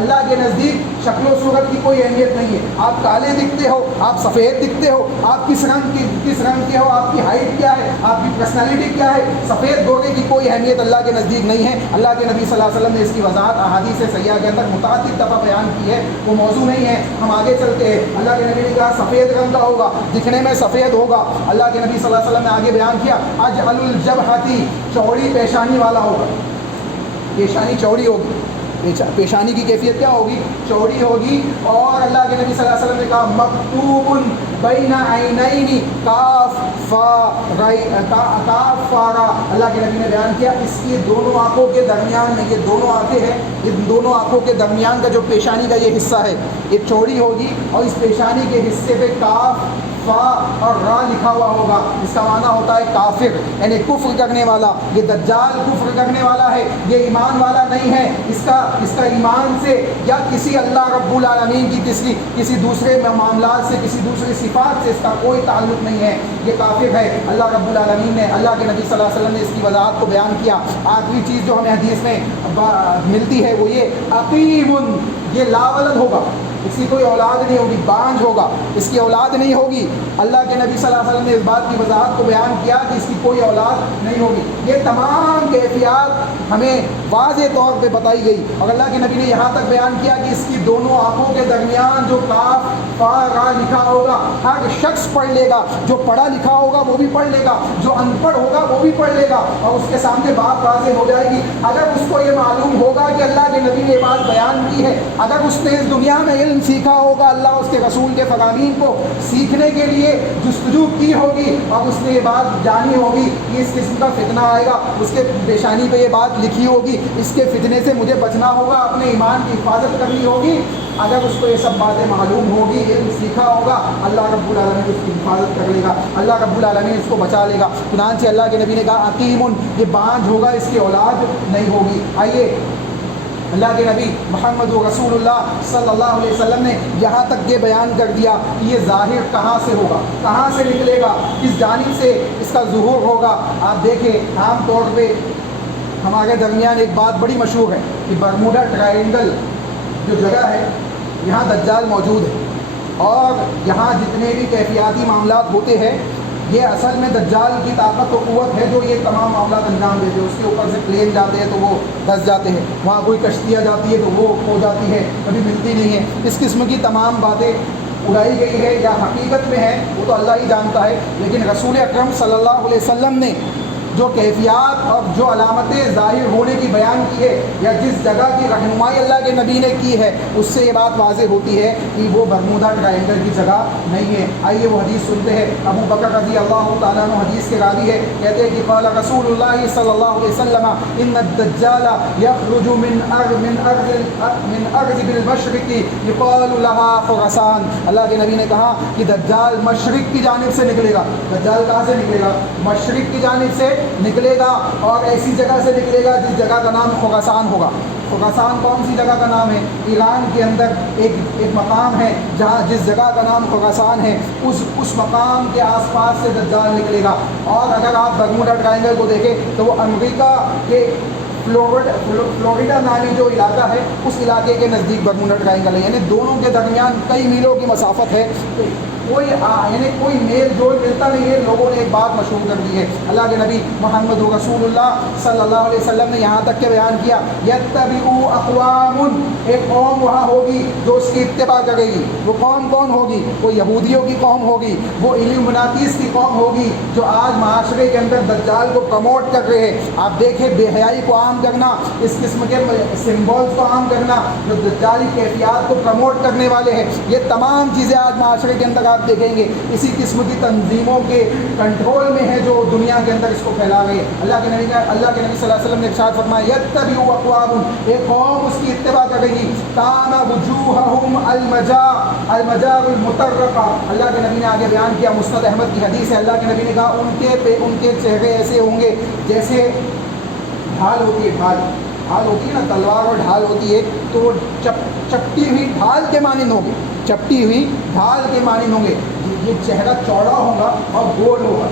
اللہ کے نزدیک شکل و صورت کی کوئی اہمیت نہیں ہے، آپ کالے دکھتے ہو، آپ سفید دکھتے ہو، آپ کس رنگ کے ہو، آپ کی ہائٹ کیا ہے، آپ کی پرسنالٹی کیا ہے، سفید گورے کی کوئی اہمیت اللہ کے نزدیک نہیں ہے۔ اللہ کے نبی صلی اللہ علیہ وسلم نے اس کی وضاحت احادیث صحیحہ کے اندر متعدد دفعہ بیان کی ہے، وہ موضوع نہیں ہے، ہم آگے چلتے ہیں۔ اللہ کے نبی نے کہا سفید رنگ کا ہوگا، دکھنے میں سفید ہوگا۔ اللہ کے نبی صلی اللہ علیہ وسلم نے آگے بیان کیا اجعل الجبہتی، چوڑی پیشانی والا ہوگا، پیشانی چوڑی ہوگی، پیشانی کی کیفیت کیا ہوگی، چوڑی ہوگی۔ اور اللہ کے نبی صلی اللہ علیہ وسلم نے کہا مکتوب بین عینین کاف فارا، اللہ کے نبی نے بیان کیا اس کی دونوں آنکھوں کے درمیان میں، یہ دونوں آنکھیں ہیں، ان دونوں آنکھوں کے درمیان کا جو پیشانی کا یہ حصہ ہے یہ چوڑی ہوگی، اور اس پیشانی کے حصے پہ کاف فا اور را لکھا ہوا ہوگا، اس کا معنی ہوتا ہے کافر، یعنی کفر کرنے والا۔ یہ دجال کفر کرنے والا ہے، یہ ایمان والا نہیں ہے، اس کا ایمان سے یا کسی اللہ رب العالمین کی کسی دوسرے معاملات سے، کسی دوسری صفات سے اس کا کوئی تعلق نہیں ہے، یہ کافر ہے۔ اللہ رب العالمین نے، اللہ کے نبی صلی اللہ علیہ وسلم نے اس کی وضاحت کو بیان کیا۔ آخری چیز جو ہمیں حدیث میں ملتی ہے وہ یہ عقیم، یہ لاولد ہوگا، اس کی کوئی اولاد نہیں ہوگی، بانجھ ہوگا، اس کی اولاد نہیں ہوگی۔ اللہ کے نبی صلی اللہ علیہ وسلم نے اس بات کی وضاحت کو بیان کیا کہ اس کی کوئی اولاد نہیں ہوگی۔ یہ تمام کیفیات ہمیں واضح طور پہ بتائی گئی، اور اللہ کے نبی نے یہاں تک بیان کیا کہ اس کی دونوں آنکھوں کے درمیان جو کاف فا را لکھا ہوگا ہر شخص پڑھ لے گا، جو پڑھا لکھا ہوگا وہ بھی پڑھ لے گا، جو ان پڑھ ہوگا وہ بھی پڑھ لے گا، اور اس کے سامنے بات واضح ہو جائے گی۔ اگر اس کو یہ معلوم ہوگا کہ اللہ کے نبی نے یہ بات بیان کی ہے، اگر اس نے اس دنیا میں علم سیکھا ہوگا، اللہ اس کے رسول کے فرامین کو سیکھنے کے لیے جستجو کی ہوگی، اور اس نے یہ بات جانی ہوگی کہ اس قسم کا فتنہ آئے گا، اس کے پیشانی پہ یہ بات لکھی ہوگی، اس کے فتنے سے مجھے بچنا ہوگا، اپنے ایمان کی حفاظت کرنی ہوگی، اگر اس کو یہ سب باتیں معلوم ہوگی، علم سیکھا ہوگا، اللہ رب العالمین اس کی حفاظت کر لے گا، اللہ رب العالمین اس کو بچا لے گا۔ چنانچہ اللہ کے نبی نے کہا عقیم، یہ بانجھ ہوگا، اس کی اولاد نہیں ہوگی۔ آئیے اللہ کے نبی محمد رسول اللہ صلی اللہ علیہ وسلم نے یہاں تک یہ بیان کر دیا کہ یہ ظاہر کہاں سے ہوگا، کہاں سے نکلے گا، کس جانب سے اس کا ظہور ہوگا۔ آپ دیکھیں عام طور پہ ہمارے درمیان ایک بات بڑی مشہور ہے کہ برموڈا ٹرائنگل جو جگہ ہے یہاں دجال موجود ہے، اور یہاں جتنے بھی کیفیاتی معاملات ہوتے ہیں یہ اصل میں دجال کی طاقت و قوت ہے جو یہ تمام معاملات انجام دیتے ہیں۔ اس کے اوپر سے پلین جاتے ہیں تو وہ دھس جاتے ہیں، وہاں کوئی کشتیاں جاتی ہے تو وہ کھو جاتی ہے، کبھی ملتی نہیں ہے۔ اس قسم کی تمام باتیں اڑائی گئی ہے یا حقیقت میں ہے وہ تو اللہ ہی جانتا ہے، لیکن رسول اکرم صلی اللہ علیہ وسلم نے جو کیفیات اور جو علامتیں ظاہر ہونے کی بیان کی ہے، یا جس جگہ کی رہنمائی اللہ کے نبی نے کی ہے، اس سے یہ بات واضح ہوتی ہے کہ وہ برمودا ٹرائنگل کی جگہ نہیں ہے۔ آئیے وہ حدیث سنتے ہیں۔ ابو بکر رضی اللہ تعالیٰ عنہ حدیث کے راوی ہے، کہتے ہیں کہ قال رسول اللہ صلی اللہ علیہ وسلم ان الدجال یخرج من ارض بالمشرق یقال لها خراسان۔ اللہ کے نبی نے کہا کہ دجال مشرق کی جانب سے نکلے گا۔ دجال کہاں سے نکلے گا؟ مشرق کی جانب سے نکلے گا، اور ایسی جگہ سے نکلے گا جس جگہ کا نام خراسان ہوگا۔ خراسان کون سی جگہ کا نام ہے؟ ایران کے اندر ایک مقام ہے جہاں جس جگہ کا نام خراسان ہے، اس مقام کے آس پاس سے دجال نکلے گا۔ اور اگر آپ برموڈا ٹرائنگل کو دیکھیں تو وہ امریکہ کے فلوریڈا نامی جو علاقہ ہے اس علاقے کے نزدیک برموڈا ٹرائنگل ہے، یعنی دونوں کے درمیان کئی میلوں کی مسافت ہے۔ کوئی میل جول ملتا نہیں ہے. لوگوں نے ایک بات مشہور کر دی ہے. اللہ کے نبی محمد رسول اللہ صلی اللہ علیہ وسلم نے یہاں تک کہ بیان کیا یتبعوا اقوام، ایک قوم وہاں ہوگی جو اس کی اتباع کرے گی. وہ قوم کون ہوگی؟ وہ یہودیوں کی قوم ہوگی، وہ ایلومناتیز کی قوم ہوگی جو آج معاشرے کے اندر دجال کو پروموٹ کر رہے ہیں. آپ دیکھیں بے حیائی کو عام کرنا، اس قسم کے سمبولز کو عام کرنا جو دجالی کیفیات کو پروموٹ کرنے والے ہیں، یہ تمام چیزیں آج معاشرے کے اندر آپ دیکھیں گے اسی قسم کی تنظیموں کے کنٹرول میں ہے جو دنیا کے اندر اس کو پھیلا رہی ہے. اللہ کے نبی صلی اللہ علیہ وسلم نے ارشاد فرمایا یتبعوا اقوام، ایک قوم اس کی اتباع کرے گی کان وجوہہم المجاء المطرقہ. اللہ کے نبی نے آگے بیان کیا، مسند احمد کی حدیث ہے، اللہ کے نبی نے کہا ان کے چہرے ایسے ہوں گے جیسے ڈھال ہوتی ہے، ڈھال ہوتی ہے نا، تلوار اور ڈھال ہوتی ہے، تو چپٹی ہوئی ڈھال کے مانند ہوں گے، چپٹی ہوئی ڈھال کے مانند ہوں گے. یہ چہرہ چوڑا ہوگا اور گول ہوگا.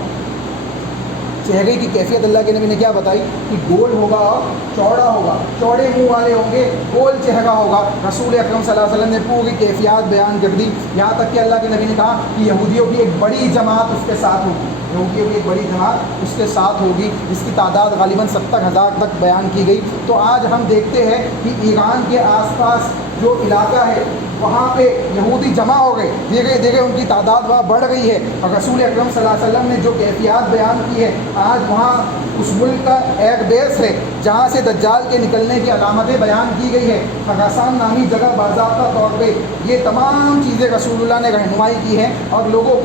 چہرے کی کیفیت اللہ کے نبی نے کیا بتائی کہ گول ہوگا اور چوڑا ہوگا، چوڑے منہ والے ہوں گے، گول چہرہ ہوگا. رسول اکرم صلی اللہ علیہ وسلم نے پوری کیفیات بیان کر دی، یہاں تک کہ اللہ کے نبی نے کہا کہ یہودیوں کی ایک بڑی جماعت اس کے ساتھ ہوگی، یہودیوں کی ایک بڑی جماعت اس کے ساتھ ہوگی جس کی تعداد غالباً 70,000 تک بیان کی گئی. تو آج ہم دیکھتے ہیں کہ ایران کے آس پاس جو علاقہ ہے وہاں پہ یہودی جمع ہو گئے، دھیرے دھیرے ان کی تعداد وہاں بڑھ گئی ہے. اور رسول اکرم صلی اللہ علیہ وسلم نے جو کیفیات بیان کی ہے، آج وہاں اس ملک کا ایک بیس ہے جہاں سے دجال کے نکلنے کی علامتیں بیان کی گئی ہے. خراسان نامی جگہ باضابطہ طور پہ یہ تمام چیزیں رسول اللہ نے رہنمائی کی ہے اور لوگوں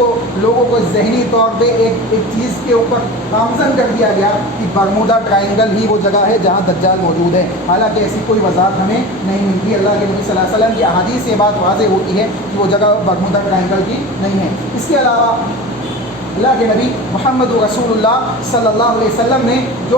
کو ذہنی طور پہ ایک چیز کے اوپر گامزن کر دیا گیا کہ برمودا ٹرائنگل ہی وہ جگہ ہے جہاں دجال موجود ہے. حالانکہ ایسی کوئی وضاحت ہمیں نہیں ملتی. اللہ کے نبی صلی اللہ علیہ وسلم کی احادیث سے بات واضح ہوتی ہے کہ وہ جگہ برمودا ٹرائنگل کی نہیں ہے. اس کے علاوہ اللہ کے نبی محمد رسول اللہ صلی اللہ علیہ وسلم نے جو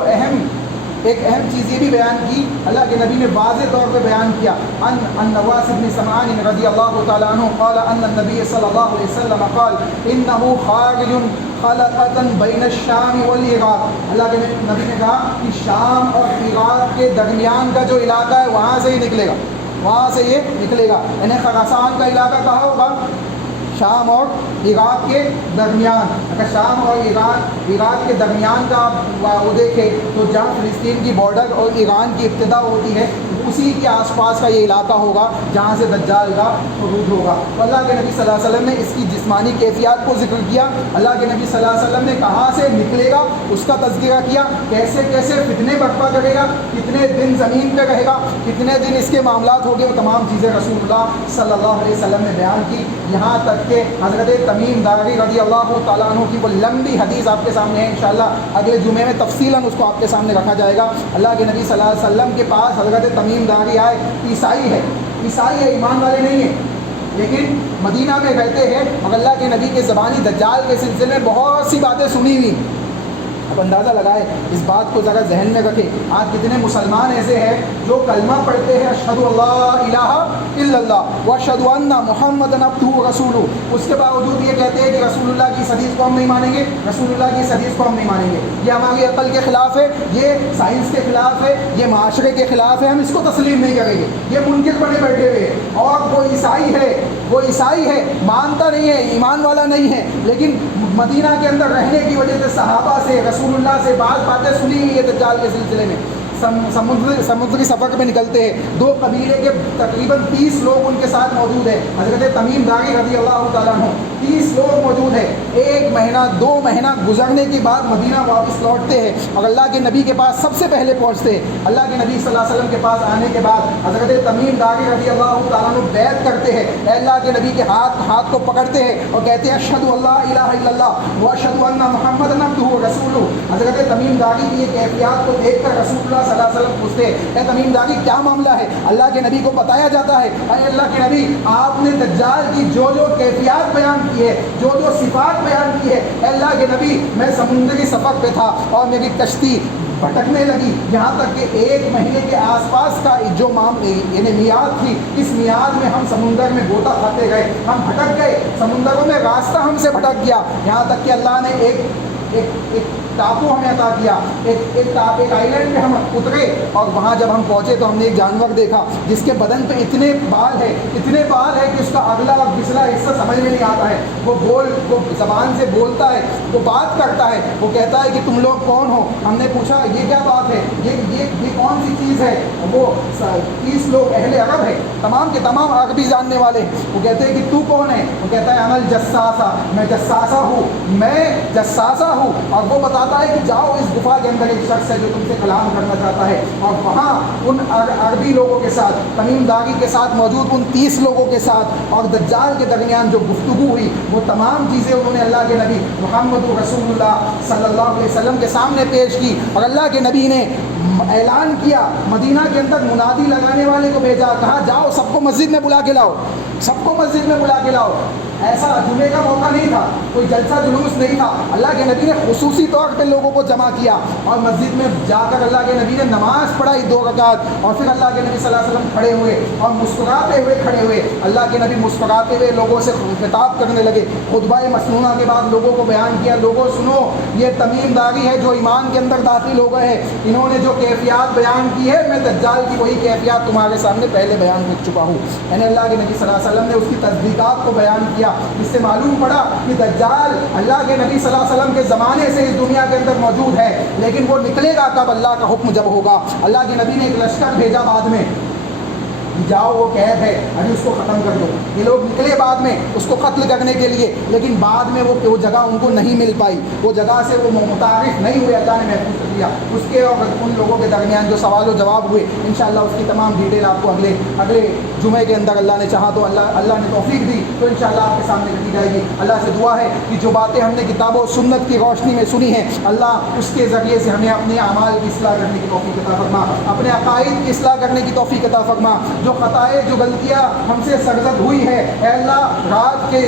ایک اہم چیز یہ بھی بیان کی، اللہ کے نبی نے واضح طور پہ بیان کیا ان نواس بن سمعان رضی اللہ تعالیٰ عنہ قال ان النبی صلی اللہ علیہ وسلم قال انه خارج خلقۃ بین الشام والعراق. اللہ کے نبی نے کہا کہ شام اور عراق کے درمیان کا جو علاقہ ہے وہاں سے ہی نکلے گا، وہاں سے یہ نکلے گا. یعنی خراسان کا علاقہ کہاں ہوگا؟ شام اور عراق کے درمیان. اگر شام اور عراق کے درمیان کا وہ دیکھیں تو جہاں فلسطین کی بارڈر اور ایران کی ابتدا ہوتی ہے اسی کے آس پاس کا یہ علاقہ ہوگا جہاں سے دجال کا خروج ہوگا. تو اللہ کے نبی صلی اللہ علیہ وسلم نے اس کی جسمانی کیفیات کو ذکر کیا. اللہ کے نبی صلی اللہ علیہ وسلم نے کہاں سے نکلے گا اس کا تذکرہ کیا، کیسے فتنے برپا کرے گا، کتنے دن زمین پہ رہے گا، کتنے دن اس کے معاملات ہوگے، وہ تمام چیزیں رسول اللہ صلی اللہ علیہ وسلم نے بیان کی. یہاں تک کہ حضرت تمیم داری رضی اللہ تعالیٰ عنہ کی وہ لمبی حدیث آپ کے سامنے ہے، انشاءاللہ اگلے جمعے میں تفصیلاً اس کو آپ کے سامنے رکھا جائے گا. اللہ کے نبی صلی اللہ علیہ وسلم کے پاس حضرت تمیم داری آئے، عیسائی ہے، ایمان والے نہیں ہیں، لیکن مدینہ میں رہتے ہیں اور اللہ کے نبی کے زبانی دجال کے سلسلے میں بہت سی باتیں سنی ہوئی. اب اندازہ لگائے، اس بات کو ذرا ذہن میں رکھیں، آج کتنے مسلمان ایسے ہیں جو کلمہ پڑھتے ہیں اشہد اللہ الہ الا اللہ واشہد ان محمد عبدہ ورسولہ، اس کے باوجود یہ کہتے ہیں کہ رسول اللہ کی حدیث کو ہم نہیں مانیں گے، رسول اللہ کی حدیث کو ہم نہیں مانیں گے، یہ ہماری عقل کے خلاف ہے، یہ سائنس کے خلاف ہے، یہ معاشرے کے خلاف ہے، ہم اس کو تسلیم نہیں کریں گے، یہ منکر بنے بیٹھے ہوئے ہیں. اور وہ عیسائی ہے، مانتا نہیں ہے، ایمان والا نہیں ہے، لیکن مدینہ کے اندر رہنے کی وجہ سے صحابہ سے رسول اللہ سے بعض باتیں سنی ہوئی ہے دجال کے سلسلے میں. سمندری سفر میں نکلتے ہیں، دو قبیلے کے تقریباً 30 لوگ ان کے ساتھ موجود ہیں. حضرت تمیم داری رضی اللہ تعالیٰ عنہ 30 لوگ موجود ہیں. 1 مہینہ 2 مہینہ گزرنے کے بعد مدینہ واپس لوٹتے ہیں اور اللہ کے نبی کے پاس سب سے پہلے پہنچتے ہیں. اللہ کے نبی صلی اللہ علیہ وسلم کے پاس آنے کے بعد حضرت تمیم داری رضی اللہ تعالیٰ عنہ بیعت کرتے ہیں، اے اللہ کے نبی کے ہاتھ کو پکڑتے ہیں اور کہتے ہیں اشہد اللہ الہ الا اللہ واشہد ان محمد عبدہ ورسولہ. حضرت تمیم داری کی یہ کیفیات کو دیکھ کر رسول اللہ صلی اللہ علیہ وسلم پوچھتے ہیں، اے تمیم داری کیا معاملہ ہے؟ اللہ کے نبی کو بتایا جاتا ہے، اے اللہ کے نبی آپ نے دجال کی جو کیفیات بیان کی ہے، جو صفات بیان کی ہے، اے اللہ کے نبی میں سمندری سفر پہ تھا اور میری کشتی بھٹکنے لگی، یہاں تک کہ 1 مہینے کے آس پاس کا جو یعنی میعاد تھی، اس میعاد میں ہم سمندر میں غوطہ کھاتے گئے، ہم بھٹک گئے، سمندروں میں راستہ ہم سے بھٹک گیا، یہاں تک کہ اللہ نے ایک ٹاپو ہمیں عطا کیا. ایک آئیلینڈ پہ ہم اترے اور وہاں جب ہم پہنچے تو ہم نے ایک جانور دیکھا جس کے بدن پہ اتنے بال ہے کہ اس کا اگلا اور پچھلا حصہ سمجھ میں نہیں آتا ہے. وہ زبان سے بولتا ہے, وہ بات کرتا ہے, وہ کہتا ہے کہ تم لوگ کون ہو. ہم نے پوچھا یہ کیا بات ہے, یہ کون سی چیز ہے. وہ 30 لوگ اہل عرب ہے, تمام کے تمام عربی جاننے والے. وہ کہتے ہیں کہ تو کون ہے. وہ کہتا ہے عمل جساسا, میں جساسا ہوں. اور وہ بتاتا ہے کہ جاؤ اس گفا کے اندر ایک شخص ہے جو تم سے کلام کرنا چاہتا ہے. اور وہاں ان عربی لوگوں کے ساتھ, تمیم داری کے ساتھ موجود ان 30 لوگوں کے ساتھ اور دجال کے درمیان جو گفتگو ہوئی, وہ تمام چیزیں انہوں نے اللہ کے نبی محمد رسول اللہ صلی اللہ علیہ وسلم کے سامنے پیش کی. اور اللہ کے نبی نے اعلان کیا, مدینہ کے اندر منادی لگانے والے کو بھیجا, کہا جاؤ سب کو مسجد میں بلا کے لاؤ. ایسا جمعے کا موقع نہیں تھا, کوئی جلسہ جلوس نہیں تھا. اللہ کے نبی نے خصوصی طور پہ لوگوں کو جمع کیا اور مسجد میں جا کر اللہ کے نبی نے نماز پڑھائی 2 رکعت. اور پھر اللہ کے نبی صلی اللہ علیہ وسلم کھڑے ہوئے اور مسکراتے ہوئے کھڑے ہوئے. اللہ کے نبی مسکراتے ہوئے لوگوں سے خطاب کرنے لگے. خطبہ مسنونہ کے بعد لوگوں کو بیان کیا, لوگوں سنو, یہ تمیم داری ہے جو ایمان کے اندر داخل ہو گئے ہیں. انہوں نے جو کیفیات بیان کی ہے, میں دجال کی وہی کیفیات تمہارے سامنے پہلے بیان کر چکا ہوں. یعنی اللہ کے نبی صلی اللہ علیہ وسلم نے اس کی تصدیقات کو بیان کیا. اس سے معلوم پڑا کہ دجال اللہ کے نبی صلی اللہ علیہ وسلم کے زمانے سے اس دنیا کے اندر موجود ہے, لیکن وہ نکلے گا کب, اللہ کا حکم جب ہوگا. اللہ کے نبی نے ایک لشکر بھیجا بعد میں, جاؤ وہ قید ہے ابھی اس کو ختم کر دو. یہ لوگ نکلے بعد میں اس کو قتل کرنے کے لیے, لیکن بعد میں وہ جگہ ان کو نہیں مل پائی, وہ جگہ سے وہ متعارف نہیں ہوئے. اللہ نے محفوظ کر دیا. اس کے اور ان لوگوں کے درمیان جو سوال و جواب ہوئے, انشاءاللہ اس کی تمام ڈیٹیل آپ کو اگلے جمعے کے اندر اللہ نے چاہا تو اللہ نے توفیق دی تو انشاءاللہ آپ کے سامنے رکھی جائے گی. اللہ سے دعا ہے کہ جو باتیں ہم نے کتاب و سنت کی روشنی میں سنی ہیں, اللہ اس کے ذریعے سے ہمیں اپنے اعمال کی اصلاح کرنے کی توفیق عطا فرما, اپنے عقائد کی اصلاح کرنے کی توفیق عطا فرما. جو خطائیں, جو غلطیاں ہم سے سرزد ہوئی ہیں, اے اللہ رات کے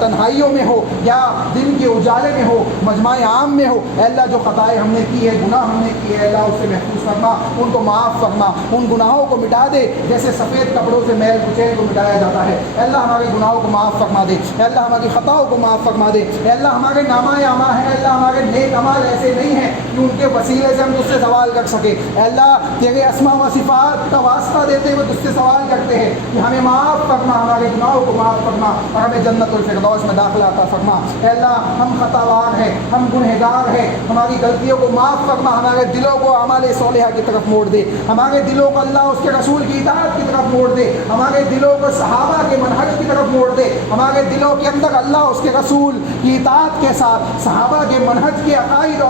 تنہائیوں میں ہو یا دن کے اجالے میں ہو, مجمع عام میں ہو, اے اللہ جو خطائیں ہم نے کی ہے, گناہ ہم نے کیے, اے اللہ اس سے محفوظ فرما, ان کو معاف فرما, ان گناہوں کو مٹا دے جیسے سفید کپڑوں سے میل کچیل کو مٹایا جاتا ہے. اے اللہ ہمارے گناہوں کو معاف فرما دے, اے اللہ ہماری خطاؤں کو معاف فرما دے. اے اللہ ہمارے نامہ اعمال ہیں, اے اللہ ہمارے نیک اعمال ایسے نہیں ہیں کہ ان کے وسیلے سے ہم تجھ سے سوال کر سکے. اے اللہ تیرے اسماء و صفات کا واسطہ دیتے ہوئے تجھ سے سوال کرتے ہیں کہ ہمیں معاف فرما, ہمارے گناہوں کو معاف فرما اور ہمیں جنت الفردوس میں داخلہ عطا فرما. اے اللہ ہم خطاوار ہیں, ہم گنہگار ہیں, ہماری غلطیوں کو معاف فرما, ہمارے دلوں کو اعمال صالحہ کی طرف موڑ دے, ہمارے دلوں کو اللہ اس کے رسول کی اطاعت کی طرف موڑ دے, ہمارے دلوں کو صحابہ کے منہج کی طرف موڑ دے, ہمارے دلوں کے اندر اللہ اس کے رسول کی اطاعت کے ساتھ صحابہ کے منہج کے عقائد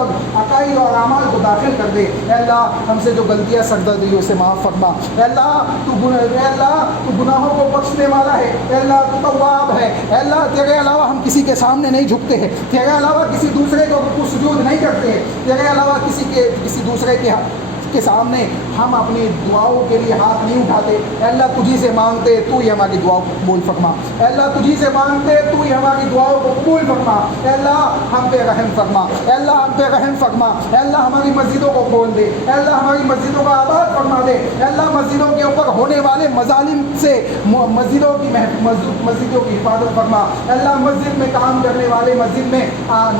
اور اعمال کو داخل کر دے. اے اللہ ہم سے جو غلطیاں سرزد ہوئی اسے معاف فرما. اے اللہ تو گناہوں کو بخشنے والا ہے, اے اللہ تو تواب ہے, اے اللہ تیرے علاوہ ہم کسی کے سامنے نہیں جھکتے ہیں, تیرے علاوہ کسی دوسرے کو سجود نہیں کرتے ہیں, تیرے علاوہ کسی دوسرے کے سامنے ہم اپنی دعاؤں کے لیے ہاتھ نہیں اٹھاتے. اے اللہ تجھی سے مانگتے, تو ہی ہماری دعاؤں کو قبول فرما. اے اللہ تجھی سے مانگتے, تو ہی ہماری دعاؤں کو قبول فرما. اے اللہ ہم پہ رحم فرما, اے اللہ ہم پہ رحم فرما. اے اللہ ہماری مسجدوں کو کھول دے, اے اللہ ہماری مسجدوں کا آباد فرما دے. اے اللہ مسجدوں کے اوپر ہونے والے مظالم سے مسجدوں کی حفاظت فرما. اے اللہ مسجد میں کام کرنے والے, مسجد میں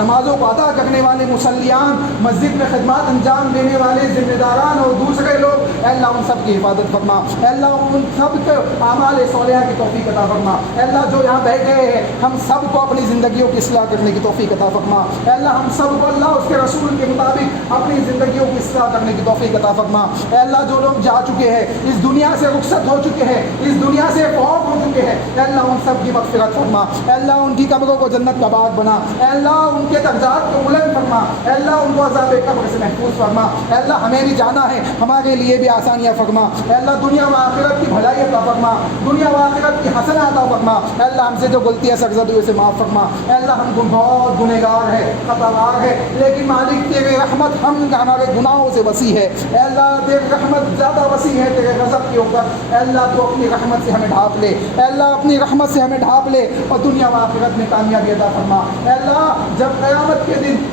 نمازوں کو ادا کرنے والے مصلیان, مسجد میں خدمات انجام دینے والے ذمہ داران اور دوسرے لوگ, اے اللہ ان سب کی حفاظت فرما. اے اللہ ان سب کے اعمال صالحہ کی توفیق عطا فرما. اے اللہ جو یہاں بیٹھے ہیں ہم سب کو اپنی زندگیوں کی اصلاح کرنے کی توفیق عطا فرما. اے اللہ ہم سب کو اللہ اس کے رسول کے مطابق اپنی زندگیوں کی اصلاح کرنے کی توفیق عطا فرما. اے اللہ جو لوگ جا چکے ہیں, اس دنیا سے رخصت ہو چکے ہیں, اس دنیا سے فوت ہو چکے ہیں, اے اللہ ان سب کی مغفرت فرما. اے اللہ ان کی قبروں کو جنت کا باغ بنا. اے اللہ ان کے درجات کو بلند فرما. اے اللہ ان کو عذاب قبر سے محفوظ فرما. اے اللہ ہمیں بھی جانا ہے, ہمارے لیے بھی آسانیاں فرما. اے اللہ دنیا و آخرت کی بھلائی عطا فرما, دنیا و آخرت کی حسنہ عطا فرما. اے اللہ ہم سے جو غلطیاں سرزد ہوئی اسے معاف فرما. اے اللہ ہم بہت گنہگار ہیں, خطاوار ہیں, لیکن مالک تیرے رحمت ہمارے گناہوں سے وسیع ہے. اے اللہ تیری رحمت زیادہ وسیع ہے تیرے غضب کے اوپر. اے اللہ تو اپنی رحمت سے ہمیں ڈھانپ لے, اے اللہ اپنی رحمت سے ہمیں ڈھانپ لے اور دنیا و آخرت میں کامیابی عطا فرما. اے اللہ جب قیامت کے دن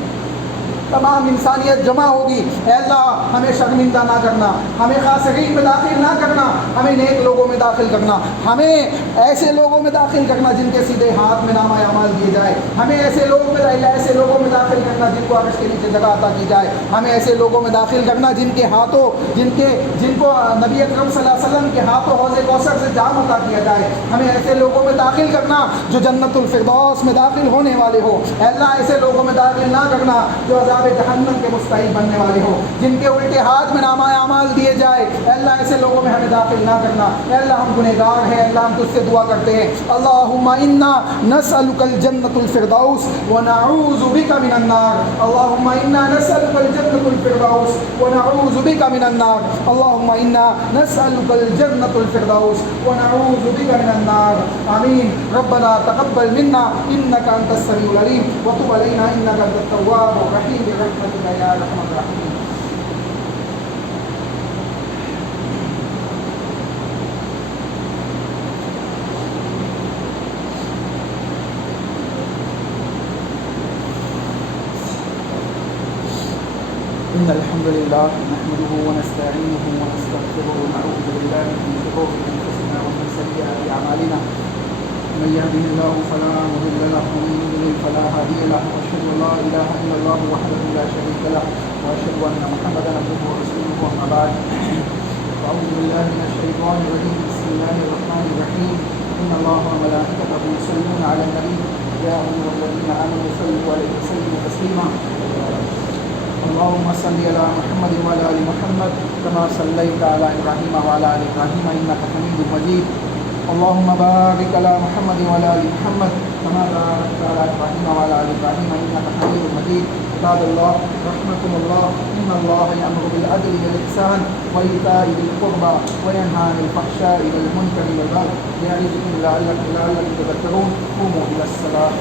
تمام انسانیت جمع ہوگی، اے اللہ ہمیں شرمندہ نہ کرنا، ہمیں خاسرین میں داخل نہ کرنا، ہمیں نیک لوگوں میں داخل کرنا، ہمیں ایسے لوگوں میں داخل کرنا جن کے سیدھے ہاتھ میں نامہ اعمال دیے جائے، ہمیں ایسے لوگوں میں داخل کرنا جن کو عرش کے نیچے جگہ عطا کی جائے، ہمیں ایسے لوگوں میں داخل کرنا جن کے ہاتھوں جن کو نبی اکرم صلی اللہ علیہ وسلم کے ہاتھوں حوض کوثر سے جام عطا کیا جائے، ہمیں ایسے لوگوں میں داخل کرنا جو جنت الفردوس میں داخل ہونے والے ہو، اے اللہ ایسے لوگوں میں داخل نہ کرنا جو عذاب جہنم کے مستحق بننے والے ہو، جن کے الٹے ہاتھ میں نامہ اعمال دیے جائے، اے اللہ ایسے لوگوں میں ہمیں داخل نہ کرنا، اے اللہ ہم گنہگار ہیں، اللہ ہم تجھ سے دعا کرتے ہیں، اللہم انا نسألک الجنت الفردوس ونعوذ بک من النار، اللہم انا نسألک الجنت الفردوس ونعوذ بک من النار، اللہم انا نسألک الجنت الفردوس ونعوذ بک من النار، آمین۔ ربنا تقبل منا انک انت السمیع العلیم وتب علینا انک انت التواب الرحیم برحمتک یا ارحم الراحمین۔ إن الحمد لله نحمده ونستعينه ونستغفره ونعوذ بالله من شرور أنفسنا ومن سيئات أعمالنا، من يهده الله فلا مضل له ومن يضلل فلا هادي له، وأشهد أن لا إله إلا الله وحده لا شريك له، وأشهد أن محمدا عبده ورسوله، أما بعد فأعوذ بالله من الشيطان الرجيم، بسم الله الرحمن الرحيم، إن الله وملائكته يصلون على النبي يا أيها الذين آمنوا صلوا عليه وسلموا تسليما، اللهم صل على محمد وعلى ال محمد كما صليت على ابراهيم وعلى ال ابراهيم انك حميد مجيد، اللهم بارك على محمد وعلى ال محمد كما باركت على ابراهيم وعلى ال ابراهيم انك حميد مجيد، عباد الله رحمكم الله، ان الله يأمر بالعدل والاحسان وايتاء ذي القربى وينهى عن الفحشاء والمنكر والبغي يعظكم لعلكم تذكرون، قوموا الى الصلاة.